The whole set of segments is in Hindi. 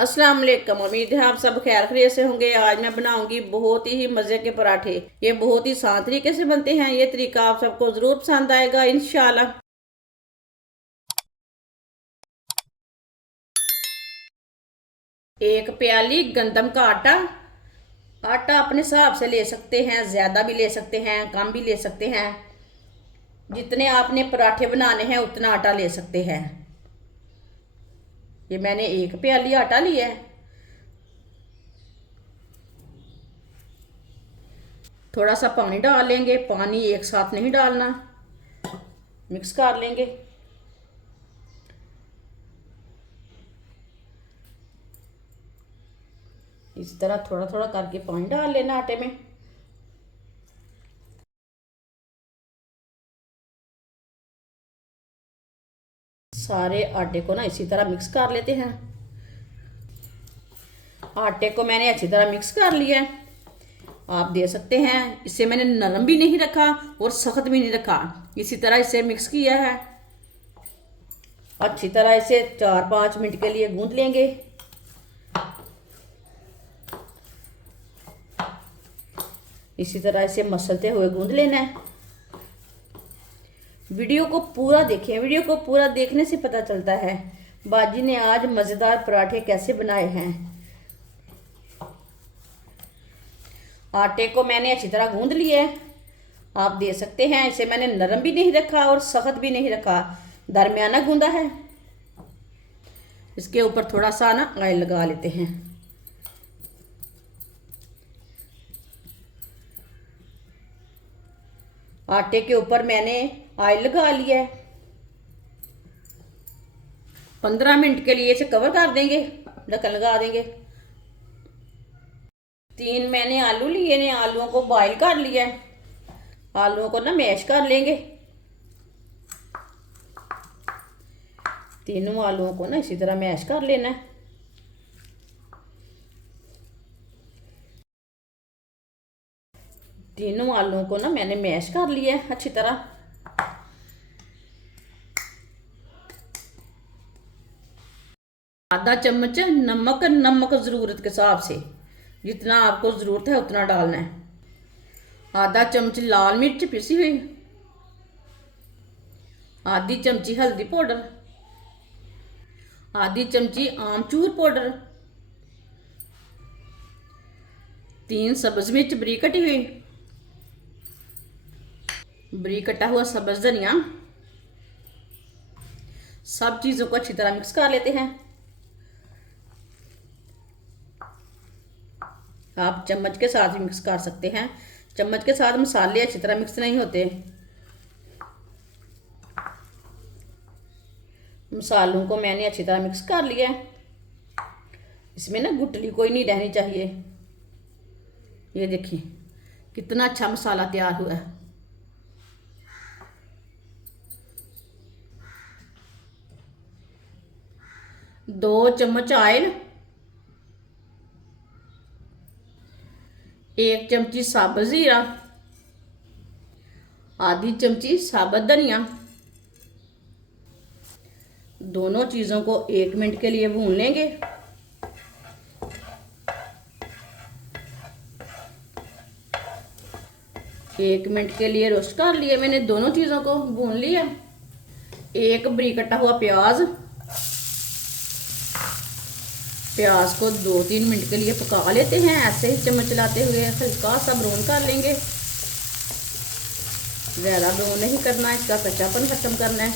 अस्सलाम वालेकुम। उम्मीद है आप सब खैर खैरियत से होंगे। आज मैं बनाऊंगी बहुत ही मज़े के पराठे। ये बहुत ही आसान तरीके से बनते हैं। ये तरीका आप सबको ज़रूर पसंद आएगा इंशाल्लाह। एक प्याली गंदम का आटा। आटा अपने हिसाब से ले सकते हैं, ज़्यादा भी ले सकते हैं, कम भी ले सकते हैं। जितने आपने पराठे बनाने हैं उतना आटा ले सकते हैं। ये मैंने एक प्याली आटा लिया है। थोड़ा सा पानी डाल लेंगे, पानी एक साथ नहीं डालना, मिक्स कर लेंगे। इस तरह थोड़ा थोड़ा करके पानी डाल लेना आटे में। सारे आटे को ना इसी तरह मिक्स कर लेते हैं। आटे को मैंने अच्छी तरह मिक्स कर लिया है। आप दे सकते हैं, इसे मैंने नरम भी नहीं रखा और सख्त भी नहीं रखा, इसी तरह इसे मिक्स किया है। अच्छी तरह इसे 4-5 मिनट के लिए गूंथ लेंगे। इसी तरह इसे मसलते हुए गूंथ लेना है। वीडियो को पूरा देखें। वीडियो को पूरा देखने से पता चलता है बाजी ने आज मज़ेदार पराठे कैसे बनाए हैं। आटे को मैंने अच्छी तरह गूंथ लिया है। आप दे सकते हैं, इसे मैंने नरम भी नहीं रखा और सख्त भी नहीं रखा, दरमियाना गूंदा है। इसके ऊपर थोड़ा सा ना ऑयल लगा लेते हैं। आटे के ऊपर मैंने ऑयल लगा लिया है। 15 मिनट के लिए इसे कवर कर देंगे, ढक्कन लगा देंगे। 3 मैंने आलू लिए ने, आलूओं को बॉईल कर लिया है। आलूओं को ना मैश कर लेंगे। तीनों आलूओं को ना इसी तरह मैश कर लेना है। तीनों आलूओं को ना मैंने मैश कर लिया है अच्छी तरह। आधा चम्मच नमक, नमक ज़रूरत के हिसाब से, जितना आपको ज़रूरत है उतना डालना है। आधा चम्मच लाल मिर्च पिसी हुई, आधी चमची हल्दी पाउडर, आधी चमची आमचूर पाउडर, 3 सब्ज मिर्च बरीक कटी हुई, बरीक कटा हुआ सब्ज धनिया। सब चीज़ों को अच्छी तरह मिक्स कर लेते हैं। आप चम्मच के साथ भी मिक्स कर सकते हैं। चम्मच के साथ मसाले अच्छी तरह मिक्स नहीं होते। मसालों को मैंने अच्छी तरह मिक्स कर लिया है। इसमें ना गुठली कोई नहीं रहनी चाहिए। ये देखिए कितना अच्छा मसाला तैयार हुआ है। दो चम्मच ऑयल, 1 चमची साबुत जीरा, आधी चमची साबुत धनिया। दोनों चीज़ों को 1 मिनट के लिए भून लेंगे। एक मिनट के लिए रोस्ट कर लिए मैंने, दोनों चीज़ों को भून लिया। एक बरीक कटा हुआ प्याज, प्याज को 2-3 मिनट के लिए पका लेते हैं। ऐसे ही चम्मच चलाते हुए हल्का सा ब्राउन कर लेंगे। ज़्यादा ब्राउन नहीं करना, इसका कच्चापन खत्म करना है।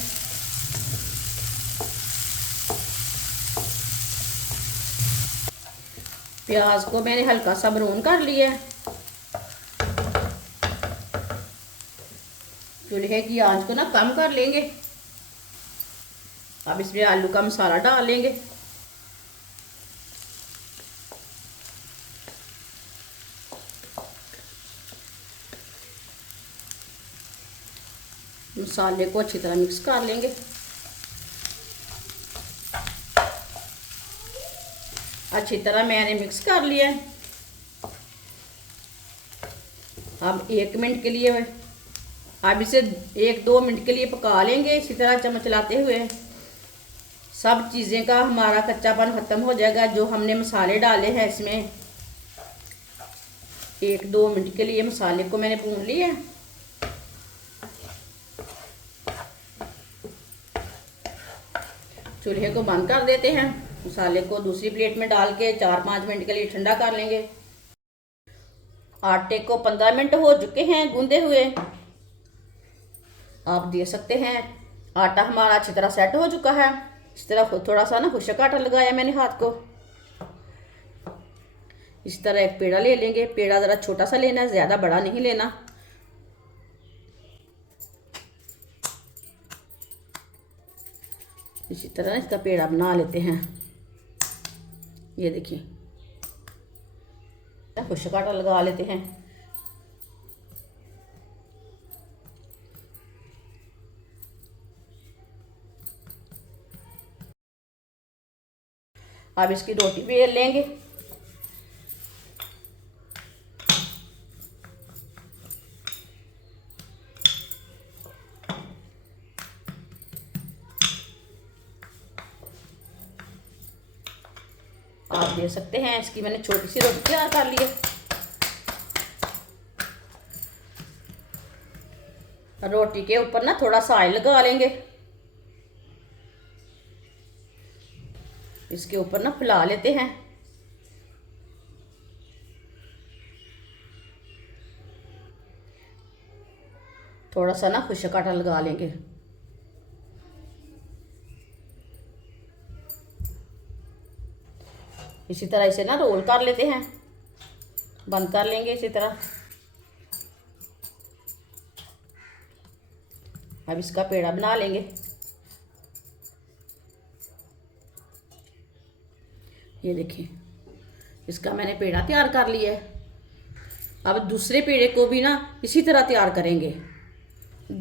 प्याज को मैंने हल्का सा ब्राउन कर लिया है। चूल्हे की आंच को ना कम कर लेंगे। अब इसमें आलू का मसाला डाल लेंगे। मसाले को अच्छी तरह मिक्स कर लेंगे। अच्छी तरह मैंने मिक्स कर लिया है। अब 1 मिनट के लिए, अब इसे 1-2 मिनट के लिए पका लेंगे इसी तरह चम्मच चलाते हुए। सब चीज़ें का हमारा कच्चापन ख़त्म हो जाएगा। जो हमने मसाले डाले हैं इसमें, 1-2 मिनट के लिए मसाले को मैंने भून लिया है। चूल्हे को बंद कर देते हैं। मसाले को दूसरी प्लेट में डाल के 4-5 मिनट के लिए ठंडा कर लेंगे। आटे को 15 मिनट हो चुके हैं गूंदे हुए। आप देख सकते हैं आटा हमारा अच्छी तरह सेट हो चुका है। इस तरह थोड़ा सा ना खुशक आटा लगाया मैंने हाथ को। इस तरह एक पेड़ा ले लेंगे। पेड़ा ज़रा छोटा सा लेना है, ज़्यादा बड़ा नहीं लेना। इसी तरह इसका पेड़ा बना लेते हैं। ये देखिए, खुशक आटा लगा लेते हैं। अब इसकी रोटी बेल लेंगे। आप देख सकते हैं इसकी मैंने छोटी सी रोटी तैयार कर ली है। रोटी के ऊपर ना थोड़ा सा ऑयल लगा लेंगे। इसके ऊपर ना फैला लेते हैं। थोड़ा सा ना खुशक आटा लगा लेंगे। इसी तरह इसे ना रोल कर लेते हैं। बंद कर लेंगे इसी तरह। अब इसका पेड़ा बना लेंगे। ये देखिए, इसका मैंने पेड़ा तैयार कर लिया है। अब दूसरे पेड़े को भी ना इसी तरह तैयार करेंगे।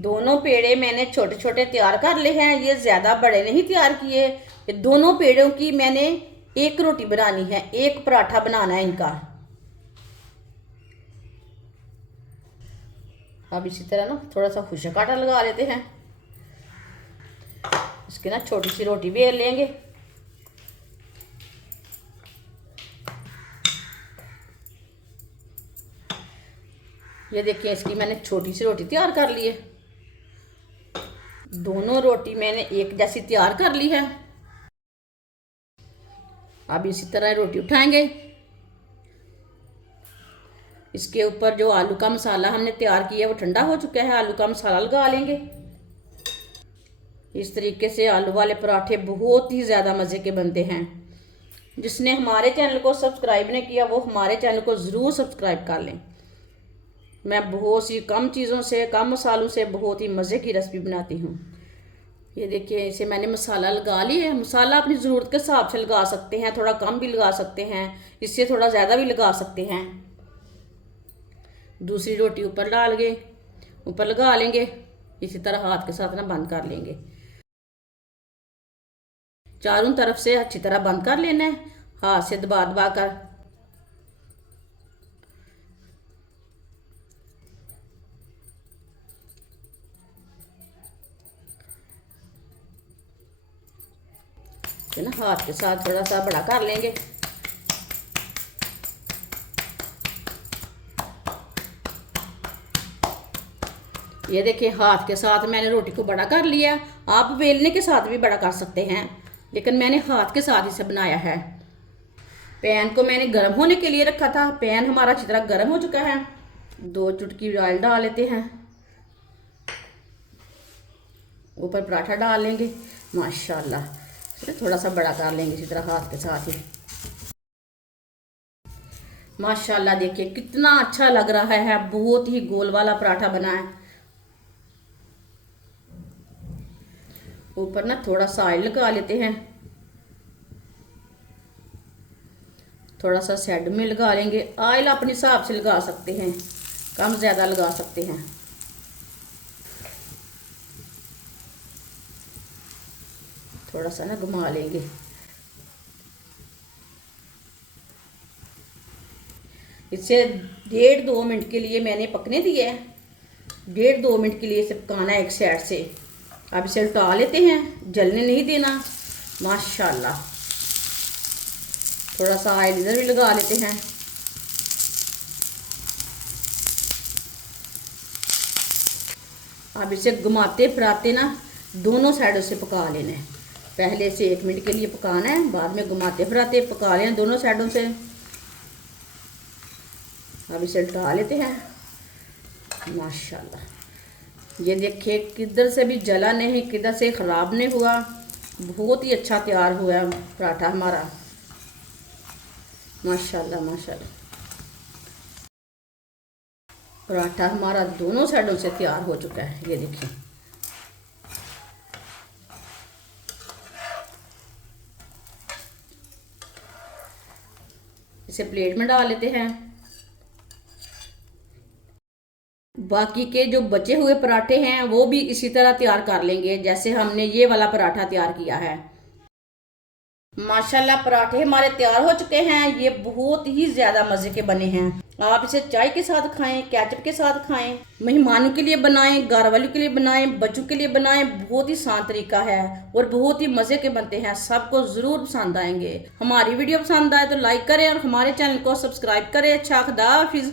दोनों पेड़े मैंने छोटे छोटे तैयार कर लिए हैं। ये ज़्यादा बड़े नहीं तैयार किए। ये दोनों पेड़ों की मैंने एक रोटी बनानी है, एक पराठा बनाना है इनका। अब इसी तरह ना थोड़ा सा खुशक आटा लगा लेते हैं। इसकी ना छोटी सी रोटी बेल लेंगे। ये देखिए, इसकी मैंने छोटी सी रोटी तैयार कर ली है। दोनों रोटी मैंने एक जैसी तैयार कर ली है। अब इसी तरह रोटी उठाएंगे। इसके ऊपर जो आलू का मसाला हमने तैयार किया है वो ठंडा हो चुका है। आलू का मसाला लगा लेंगे। इस तरीके से आलू वाले पराठे बहुत ही ज़्यादा मज़े के बनते हैं। जिसने हमारे चैनल को सब्सक्राइब नहीं किया वो हमारे चैनल को ज़रूर सब्सक्राइब कर लें। मैं बहुत सी कम चीज़ों से, कम मसालों से बहुत ही मज़े की रेसिपी बनाती हूँ। ये देखिए, इसे मैंने मसाला लगा लिया है। मसाला अपनी ज़रूरत के हिसाब से लगा सकते हैं, थोड़ा कम भी लगा सकते हैं, इससे थोड़ा ज़्यादा भी लगा सकते हैं। दूसरी रोटी ऊपर डाल के ऊपर लगा लेंगे। इसी तरह हाथ के साथ ना बंद कर लेंगे। चारों तरफ से अच्छी तरह बंद कर लेना है, हाथ से दबा दबा कर। ना हाथ के साथ थोड़ा सा बड़ा कर लेंगे। ये देखिए, हाथ के साथ मैंने रोटी को बड़ा कर लिया। आप बेलने के साथ भी बड़ा कर सकते हैं, लेकिन मैंने हाथ के साथ इसे बनाया है। पैन को मैंने गर्म होने के लिए रखा था। पैन हमारा अच्छी तरह गर्म हो चुका है। 2 चुटकी ऑयल डाल लेते हैं। ऊपर पराठा डाल लेंगे। माशाल्लाह, इसे थोड़ा सा बड़ा कर लेंगे इसी तरह हाथ के साथ ही। माशाल्लाह, देखिए कितना अच्छा लग रहा है। बहुत ही गोल वाला पराठा बना है। ऊपर ना थोड़ा सा ऑयल लगा लेते हैं। थोड़ा सा साइड में लगा लेंगे। ऑयल अपने हिसाब से लगा सकते हैं, कम ज़्यादा लगा सकते हैं। थोड़ा सा ना घुमा लेंगे। इसे 1.5-2 मिनट के लिए मैंने पकने दिया है। 1.5-2 मिनट के लिए इसे पकाना है एक साइड से। अब इसे उल्टा लेते हैं, जलने नहीं देना। माशाल्लाह। थोड़ा सा ऑयल इधर भी लगा लेते हैं। अब इसे घुमाते फिराते ना दोनों साइडों से पका लेना है। पहले से 1 मिनट के लिए पकाना है, बाद में घुमाते फिराते पका लेना दोनों साइडों से। अब इसे उल्टा लेते हैं। माशाल्लाह, ये देखिए किधर से भी जला नहीं, किधर से ख़राब नहीं हुआ, बहुत ही अच्छा तैयार हुआ है पराठा हमारा। माशाल्लाह माशाल्लाह। पराठा हमारा दोनों साइडों से तैयार हो चुका है, ये देखिए। इसे प्लेट में डाल लेते हैं। बाकी के जो बचे हुए पराठे हैं वो भी इसी तरह तैयार कर लेंगे जैसे हमने ये वाला पराठा तैयार किया है। माशाल्लाह पराठे हमारे तैयार हो चुके हैं। ये बहुत ही ज़्यादा मज़े के बने हैं। आप इसे चाय के साथ खाएं, केचप के साथ खाएं, मेहमानों के लिए बनाएं, घर वालों के लिए बनाएं, बच्चों के लिए बनाएं। बहुत ही आसान तरीका है और बहुत ही मज़े के बनते हैं। सबको ज़रूर पसंद आएंगे। हमारी वीडियो पसंद आए तो लाइक करें और हमारे चैनल को सब्सक्राइब करें। अच्छा, खुदा हाफिज़।